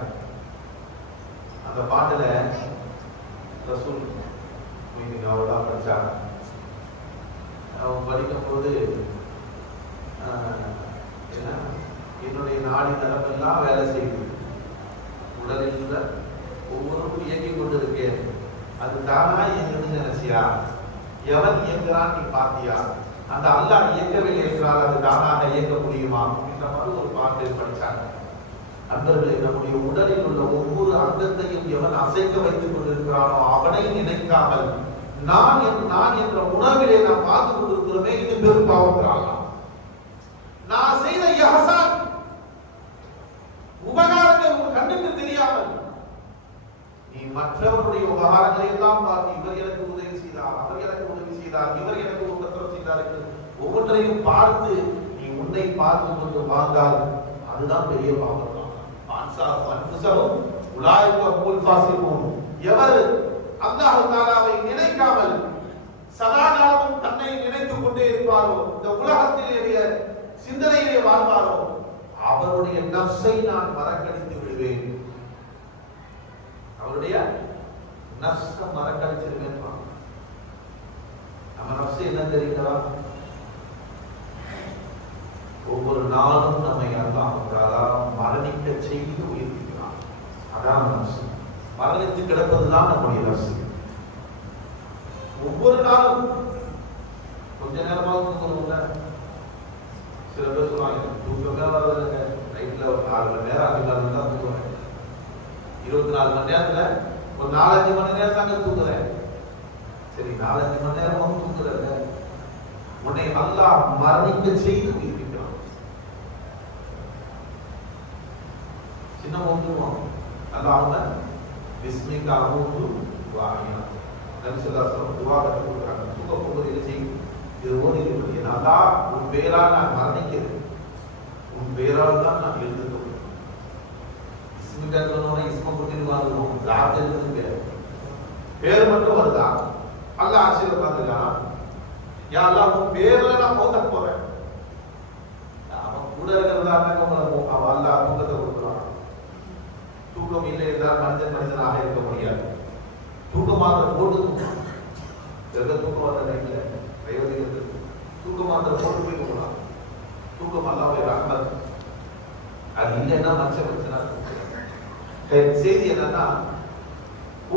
அந்த பாட்டுல ரசூல் அவளா படிச்சாங்க. அவங்க படிக்கும் போது என்னுடைய நாடி நரம்பெல்லாம் வேலை செய்யுது, உடலில் உள்ள ஒவ்வொருக்கும் இயங்கிக் கொண்டு இருக்கேன், அது தானா இயங்குதுன்னு நினைச்சியா? எவன் இயங்குறான் நீ பாத்தியா? அந்த அல்லாஹ் இயக்கவில்லை என்றால் அது தானாக இயங்க முடியுமா? என்ற மாதிரி ஒரு பாட்டு படிச்சாங்க. நண்பர்களே, நம்முடைய உடலில் உள்ள ஒவ்வொரு அங்கத்தையும் எவன் அசைக்க வைத்துக் கொண்டிருக்கிறானோ அவனை நினைக்காமல் நான் என்ற உணர்விலே நாம் பார்த்து கொண்டிருக்கிறோமே, இது பெரும் பாவம். நான் செய்த இஹ்சான் உபகாரங்கள் உன் கண்ணுக்கு தெரியாமல் நீ மற்றவருடைய உபகாரங்களை எல்லாம் பார்த்து, இவர் எனக்கு உதவி செய்தார், அவர் எனக்கு உதவி செய்தார், இவர் எனக்கு உபத்திரம் செய்தார் என்று ஒவ்வொன்றையும் பார்த்து நீ உன்னை பார்த்து கொண்டு வாழ்ந்தால் அதுதான் பெரிய பாவம். எவர் அல்லாஹ் தஆலாவை நினைக்காமல் சதா காலமும் தன்னை நினைத்துக் கொண்டே இருப்பாரோ, இந்த உலகத்திலேயே சிந்தனையிலே வாழ்வாரோ, அவருடைய நஃப்ஸை நான் மறக்கடித்து விடுவேன். அவருடைய நஃப்ஸை மறக்கடிச்சிருவேன். நம்ம நஃப்ஸ் என்ன தெரியுங்களா? ஒவ்வொரு நாளும் நம்மை அல்லாஹ் தஆலா மரணிக்க செய்து உயிர்ப்பிக்கிறான். அதான் நஃப்ஸ். மரணித்து கிடப்பதுதான் நம்முடைய நஃப்ஸ். ஒவ்வொரு நாளும் கொஞ்ச நேரமாவது தூங்கணும்ல. சில பேர் சொல்லுவாங்க, தூக்கமே வர்றதில்லைங்க, நைட்ல ஒரு 4 மணி நேரம் 5 மணி நேரம் தான் தூங்குறேன், 24 மணி நேரத்துல ஒரு 4-5 மணி நேரம் தாங்க தூங்குறேன். சரி, 4-5 மணி நேரமும் தூங்குறேங்க, உன்னை அல்லாஹ் மரணிக்க செய்து உயிர்ப்பிக்கிறான். சின்ன ஒன்றுவோம் அல்லாஹ்வும்ம பிஸ்மிக அஊது வஅஹ்யா. நபி ஸல்லல்லாஹு அலைஹி வஸல்லம் துஆ கற்றுக் தூங்க போகும்போது என்ன செய்யும்? இது ஓடிக்கக்கூடிய அல்லாஹ் உன் பெயரால் நான் மரணிக்கிறேன், உன் பெயரால் தான் நான் எழுந்துக்கிறேன். இஸ்மிக சொன்னோட இஸ்ம கொண்டு வாழ்றோம், ஜாத் எழுதுங்க, பேர் மட்டும் வருதா? அல்லாஹ் ஆட்சியில் உட்கார்ந்துருக்கான். யா அல்லாஹ் உன் பேர்ல நான் மௌத்த போறேன். அவன் கூட இருக்கிறதா அவன் அல்லாஹ் தூக்கத்தை கொடுக்குறான். தூக்கம் இல்லை என்றால் மனிதனாக இருக்க முடியாது. தூக்கம் மாத்திரம் போட்டு தூக்கலாம். தூக்கம் வர டைம்ல தூக்கம் மாத்திரம் போட்டு போய் தூக்கலாம். தூக்கம் அல்லாஹ்வுடைய ரஹ்மத். அது இல்லைன்னா மனுஷன் பிரச்சனை. செய்தி என்னன்னா,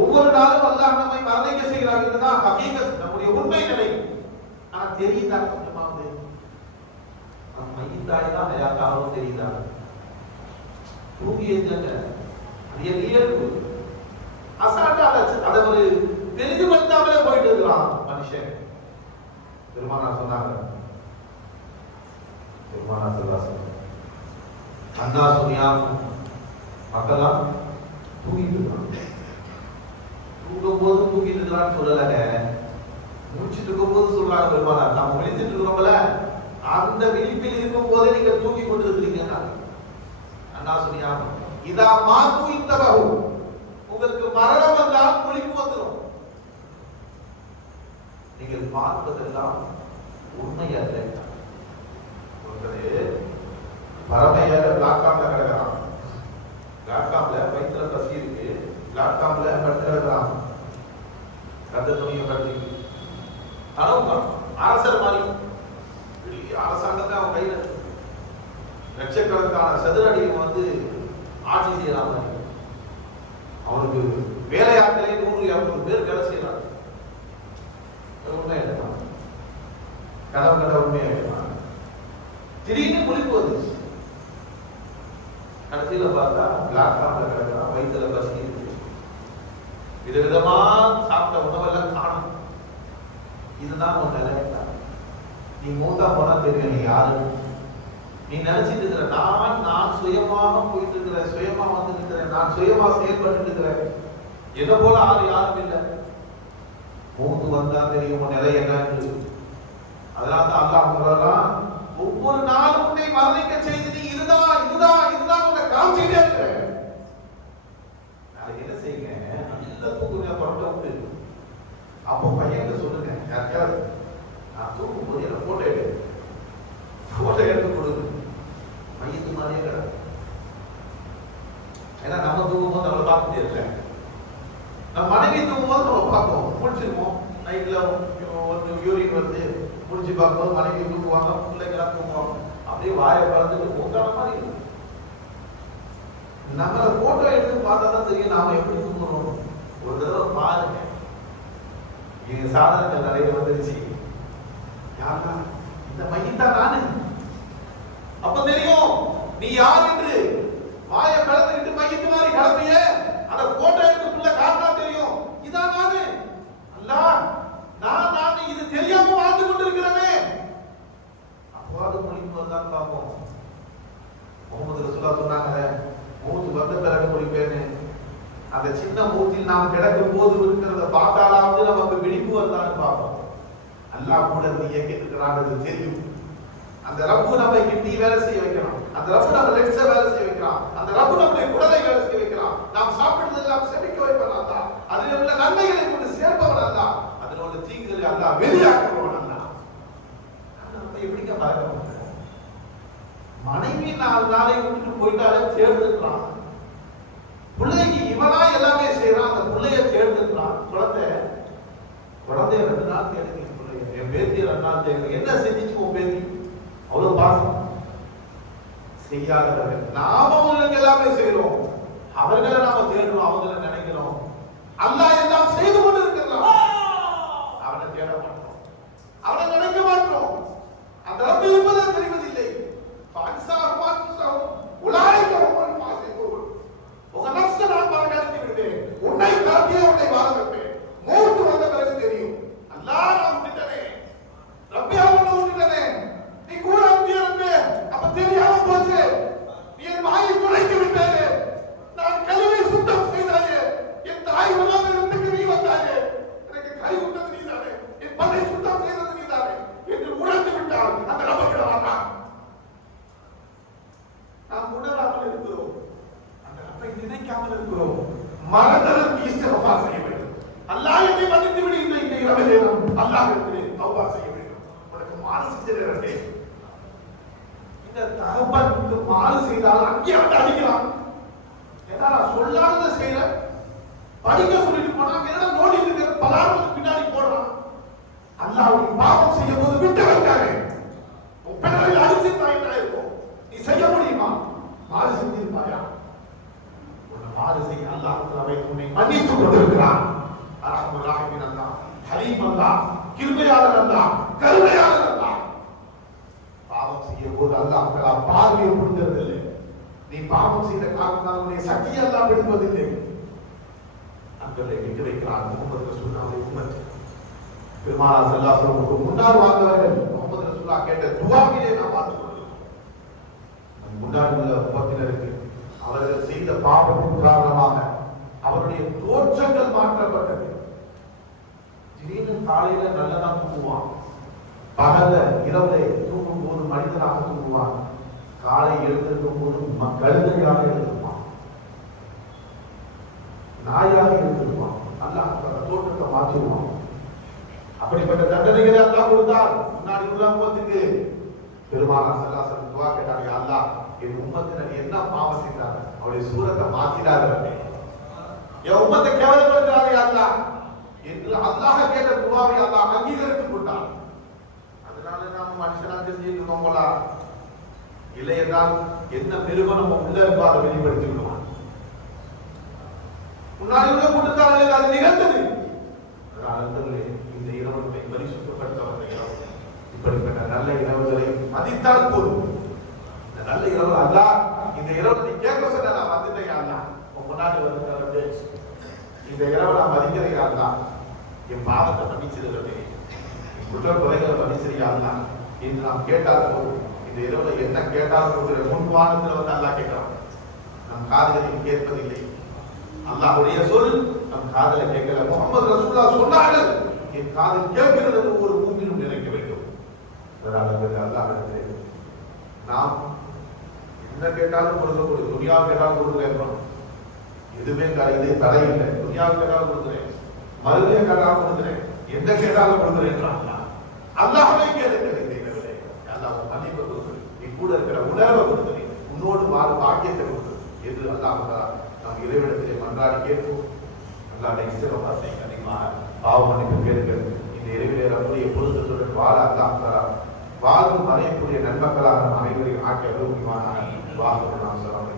ஒவ்வொரு நாளும் அல்லாஹ் நம்மை மரணிக்க செய்கிறாங்க. ஹகீகத், நம்முடைய உண்மை நிலை. ஆனா தெரியுதா கொஞ்சமாவது? மையத்தாய் தான் ஹயாத்தாகவும் தெரியுதா? தூங்கியது அசால்ட்டா அதை ஒரு பெரிதுபடுத்தாமலே போயிட்டு இருக்கலாம் மனுஷன். பெருமானா சொன்னாங்க, பெருமானா சொல்லாசன் அண்ணா சொன்னியா மக்களா தூங்கிட்டு இருக்கான். தூங்கும் போது தூங்கிட்டு இருக்கிறான்னு சொல்லலங்க, முடிச்சுட்டு இருக்கும் போது சொல்றாங்க பெருமானா. நம்ம விழித்துட்டு இருக்கிறோம்ல, அந்த விழிப்பில் இருக்கும் போதே நீங்க தூங்கி கொண்டு இருக்கிறீங்கன்னா அண்ணா சொன்னியா இதா மாத்து இந்தபகு, உங்களுக்கு மரணம் வந்தால் முழிப்பு வந்துடும். நீங்கள் பார்ப்பதெல்லாம் உண்மை அல்ல. பரமைய பிளாட்ஃபார்ம்ல கிடக்கிறான், பிளாட்ஃபார்ம்ல வயிற்றுல பசி இருக்கு, பிளாட்ஃபார்ம்ல படுத்துக்கிறான், கத்த துணியை படுத்தி கனவு அரசர் மாதிரி அரசாங்கத்தை அவன் கையில லட்சக்கணக்கான சதுரடியை வந்து ஆட்சி செய்யலாம். அவனுக்கு வேலையாட்களே 100-200 பேர் வேலை செய்யலாம். உண்மை இல்லைதான், கனவு கண்ட உண்மையா இல்லைதான். திடீர்னு முழிப்பு வந்துச்சு. கடைசியில பார்த்தா பிளாட்ஃபார்ம்ல கிடக்கிறான், வயிற்றுல பசி இருக்கு, விதவிதமா சாப்பிட்ட உணவெல்லாம் காணும். இதுதான் உன் நிலை. நீ மூத்தா போனா தெரியும் நீ யாரு. நீ நினைச்சிட்டு இருக்கிற நான் சுயமாக போயிட்டு இருக்கிறேன், சுயமா வந்து இருக்கிறேன், நான் சுயமா செயல்பட்டு இருக்கிறேன், என்ன போல யாரும் இல்லை. மூத்து வந்தா தெரியும் உன் நிலை என்னன்னு. அதனால தான் அல்லாஹ் சொல்றான், ஒவ்வொரு நாளும் உன்னை மரணிக்க செய்து நீ இதுதான் உன்னை காமிச்சிட்டே இருக்கிற. நாளைக்கு என்ன செய்யுங்க, நல்ல தூக்குங்க, புறப்பட விட்டு. அப்போ பையன் சொல்லுங்க, யாருக்காவது நான் தூக்கும் போது என்ன போட்டோ எடுத்து கொடுங்க, மையத்து மாதிரியே கிடக்கும். ஏன்னா நம்ம தூக்கும் போது நம்மளை பார்க்க முடியல, நம்ம மனைவி தூக்கும் போது நம்ம பார்ப்போம், முடிச்சிருவோம். நைட்ல யூரின் வந்து முடிச்சு பார்க்கும்போது மனைவி தூக்குவாங்க, பிள்ளைங்களாம் தூக்குவாங்க, அப்படியே வாயை பறந்துட்டு போக்கான மாதிரி இருக்கும். நம்மளை போட்டோ எடுத்து பார்த்தா தான் தெரியும் நாம எப்படி தூங்கணும். ஒரு தடவை பாருங்க, இது சாதனங்கள் நிறைய வந்துருச்சு. யாரா இந்த மையத்தான் நானு, அப்ப தெரியும் நீ யார் என்று. வாயை கலந்துக்கிட்டு மையத்து மாதிரி கலப்பிய அந்த போட்டோ எடுத்துக்குள்ள காட்டினா தெரியும் இதான் நானு. அல்லாஹ் நான் இது தெரியாம வாழ்ந்து கொண்டிருக்கிறேனே. அப்போது முடிப்பு வந்தான் பார்ப்போம். முகமது ரசூலுல்லாஹ் சொன்னாங்க, மூத்து வந்த பிறகு முடிப்பேன்னு. அந்த சின்ன மூத்தில் நாம் கிடக்கும் போது இருக்கிறத பார்த்தாலாவது நமக்கு விழிப்பு வந்தான்னு பார்ப்போம். அல்லாஹ் கூட இருந்து இயக்கிட்டு இருக்கிறான் தெரியும். அந்த ரப்பு நம்மை கிட்டி வேலை செய்ய வைக்கலாம், அந்த ரப்பு நம்ம லெக்ஸ வேலை செய்ய வைக்கலாம், அந்த ரப்பு நம்முடைய குடலை வேலை செய்ய வைக்கலாம். நாம் சாப்பிடுறதெல்லாம் செமிக்க வைப்பவன் அல்ல, அதில் உள்ள நன்மைகளை கொண்டு சேர்ப்பவன் அல்ல, அதில் உள்ள தீங்குகளை அல்ல வெளியாக்குபவன் அல்ல. நம்ம எப்படிங்க பார்க்க மனைவி 4 நாளை விட்டுட்டு போயிட்டாலே தேர்ந்தெடுக்கலாம். பிள்ளைக்கு இவனா எல்லாமே செய்யறான், அந்த பிள்ளைய தேர்ந்தெடுக்கலாம். குழந்தைய 2 நாள் தேடுங்க, என் பேத்திய 2 நாள் தேடுங்க. என்ன செஞ்சுச்சு உன் பேத்தி? அவ்வளவு பாசம் செய்யாதவர்கள். நாம அவங்களுக்கு எல்லாமே செய்யறோம், அவர்களை நாம தேடுறோம், அவங்களை நினைக்கிறோம். அல்லாஹ் எல்லாம் செய்து கொண்டு இருக்கிறான், அவனை தேட மாட்டோம், அவனை நினைக்க மாட்டோம். அந்த ரப்பு இருப்பதை தெரிவதில்லை. உங்க நஷ்ட நான் மறக்காது விடுவேன், உன்னை காட்டியே உன்னை வாழ வைப்பேன். மூத்து வந்த பிறகு தெரியும் அல்லாஹ் நான் விட்டுட்டனே, ரப்பியா உன்னை விட்டுட்டனே, நீ கூட அம்பியே, அப்ப தெரியாம போச்சு. நீ என் வாயை துளைத்து விட்டாயே, நான் கழுவை சுத்தம் செய்தாயே, என் தாய் உலக இடத்துக்கு நீ வந்தாயே, எனக்கு கை விட்டது நீ தானே, என் பல்லை சுத்தம் செய்தது நீ தானே என்று உணர்ந்து விட்டால் அந்த ரப்ப விட மாட்டான். நாம் உணராமல் இருக்கிறோம், அந்த ரப்பை நினைக்காமல் இருக்கிறோம். மறந்ததற்கு இஸ்திக்ஃபார் செய்ய வேண்டும். அல்லாஹ் என்னை மன்னித்து விடு, இந்த இரவிலே நாம் அல்லாஹ்விடத்திலே தௌபா செய்ய வேண்டும். உனக்கு மாறு செஞ்சிடறே, இந்த தகப்பனுக்கு மாறு செய்தால் அங்கே வந்து அடிக்கலாம். ஏன்னா நான் சொல்லாததை செய்யறேன், படிக்க சொல்லிட்டு போனா என்னடா நோடி இருக்கிற பலாருக்கு பின்னாடி போடுறான். அல்லாஹ்வுடைய பாவம் செய்யும் போது விட்டு வைக்காதே. உன் பின்னாடி அடிச்சிருந்தா என்ன இருக்கும்? நீ செய்ய முடியுமா? மாறு செஞ்சிருப்பாயா? உன்னை மாறு செய்ய அல்லாஹ் அவை உன்னை மன்னித்துக் கொண்டிருக்கிறான். அர்ஹமர் ராஹிமீன் அல்லாஹ், ஹலீம் அல்லாஹ், கிருபையாளர் அல்லாஹ், கருணையாளர் அல்லாஹ். பாவம் செய்யும் போது அல்லாஹ் தஆலா பார்வையை கொடுக்கிறதில்லை. நீ பாவம் செய்த காரணத்தால் உன்னை சக்தி அல்லாஹ் விடுவதில்லை. அங்கே விட்டு வைக்கிறான் முகமது ரசூலுல்லாஹி உம்மத். பெருமானார் ஸல்லல்லாஹு அலைஹி வஸல்லம் முன்னால் வாழ்ந்தவர்கள் முகமது ரசூலுல்லாஹ் கேட்ட துஆவிலே நாம் பார்த்துக் கொள்கிறோம். முன்னாடி உள்ள உம்மத்தினருக்கு அவர்கள் செய்த பாவத்தின் காரணமாக அவருடைய தோற்றங்கள் மாற்றப்பட்டது. திடீர்னு காலையில நல்லதா தூங்குவான், பகல்ல இரவுல தூங்கும் போது மனிதனாக தூங்குவான், காலை எழுந்திருக்கும் போது கழுதையாக எழுந்திருப்பான், நாயாக எழுந்திருப்பான். அல்லாஹ் தோற்றத்தை மாற்றிடுவான். அப்படிப்பட்ட தண்டனைகளை அல்லாஹ் கொடுத்தார். முன்னாடி உள்ள உம்மத்துக்கு பெருமானார் ஸல்லல்லாஹு அலைஹி வஸல்லம் துஆ கேட்டாங்க, யா அல்லாஹ் என் உம்மத்தினர் என்ன பாவம் செய்தாங்க, அவருடைய சூரத்தை மாத்திடாதே, என் உம்மத்தை கேவலப்படுத்தாதே யா அல்லாஹ் என்று அல்லாஹ் கேட்ட துஆவை அல்லாஹ் அங்கீகரித்துக் கொண்டார். அதனால நாம மனுஷனா தெரிஞ்சுட்டு இருக்கோங்களா? இல்லை என்றால் என்ன மிருகம் நம்ம உள்ள இருக்கோ அதை வெளிப்படுத்தி விடுவான். முன்னாடி உள்ள கூட்டத்தார்கள் அது நிகழ்ந்தது. அதனால இந்த இரவுகளை பரிசுத்தப்படுத்தவர்கள் இரவு இப்படிப்பட்ட நல்ல இரவுகளை மதித்தால் போதும். இந்த நல்ல இரவு அல்லாஹ் இந்த இரவு நீ கேட்க சொன்ன நான் வந்துட்டேன் அல்லாஹ், உன் முன்னாடி வந்து இந்த இரவு நான் மதிக்கிறேன் அல்லாஹ், என் பாவத்தை மன்னிச்சிருக்கிறே, என் குற்ற குறைகளை மன்னிச்சிருக்கா அல்லாஹ் என்று நாம் கேட்டால் போதும். இந்த இரவுல என்ன கேட்டாலும் கொடுக்கிற முன்வானத்தில் வந்து அல்லாஹ் கேட்கிறான். நம் காதுகளில் கேட்பதில்லை. அல்லாஹ்வுடைய சொல் நம் காதலை கேட்கல. முகமது ரசூலுல்லாஹ் சொன்னார்கள், என் காதில் கேட்கிறது ஒவ்வொரு மூங்கிலும் நினைக்க வேண்டும். அல்லாஹ் நாம் என்ன கேட்டாலும் கொடுக்கக்கூடிய, துனியா கேட்டாலும் கொடுக்கிறேன், எதுவுமே இது தடை இல்லை. துனியா கேட்டாலும் கொடுக்கிறேன், மறுமையை கேட்டாலும் கொடுக்கிறேன், எந்த கேட்டாலும் கொடுக்கிறேன். அல்லாஹ்வை கேட்கிறேன். அல்லாஹ் மன்னிப்பு கொடுக்கிறேன், நீ கூட இருக்கிற உணர்வை கொடுக்கிறேன், உன்னோடு வாழும் பாக்கியத்தை கொடுக்கிறேன் என்று அல்லாஹ் நாம் இறைவனிடத்திலே மன்றாடி கேட்போம். அல்லாஹ் சிறப்பாக செய்ய அதிகமாக பாவ மன்னிப்பு கேட்கள். இந்த இறைவிலே நம்முடைய பொருத்தத்துடன் வாழ அல்லாஹ் வாழ்வு மறையக்கூடிய நன்மக்களாக நம் அனைவரையும் ஆக்கிய விரும்பிவானாக. வாக்கு நாம் சொல்லலாம்.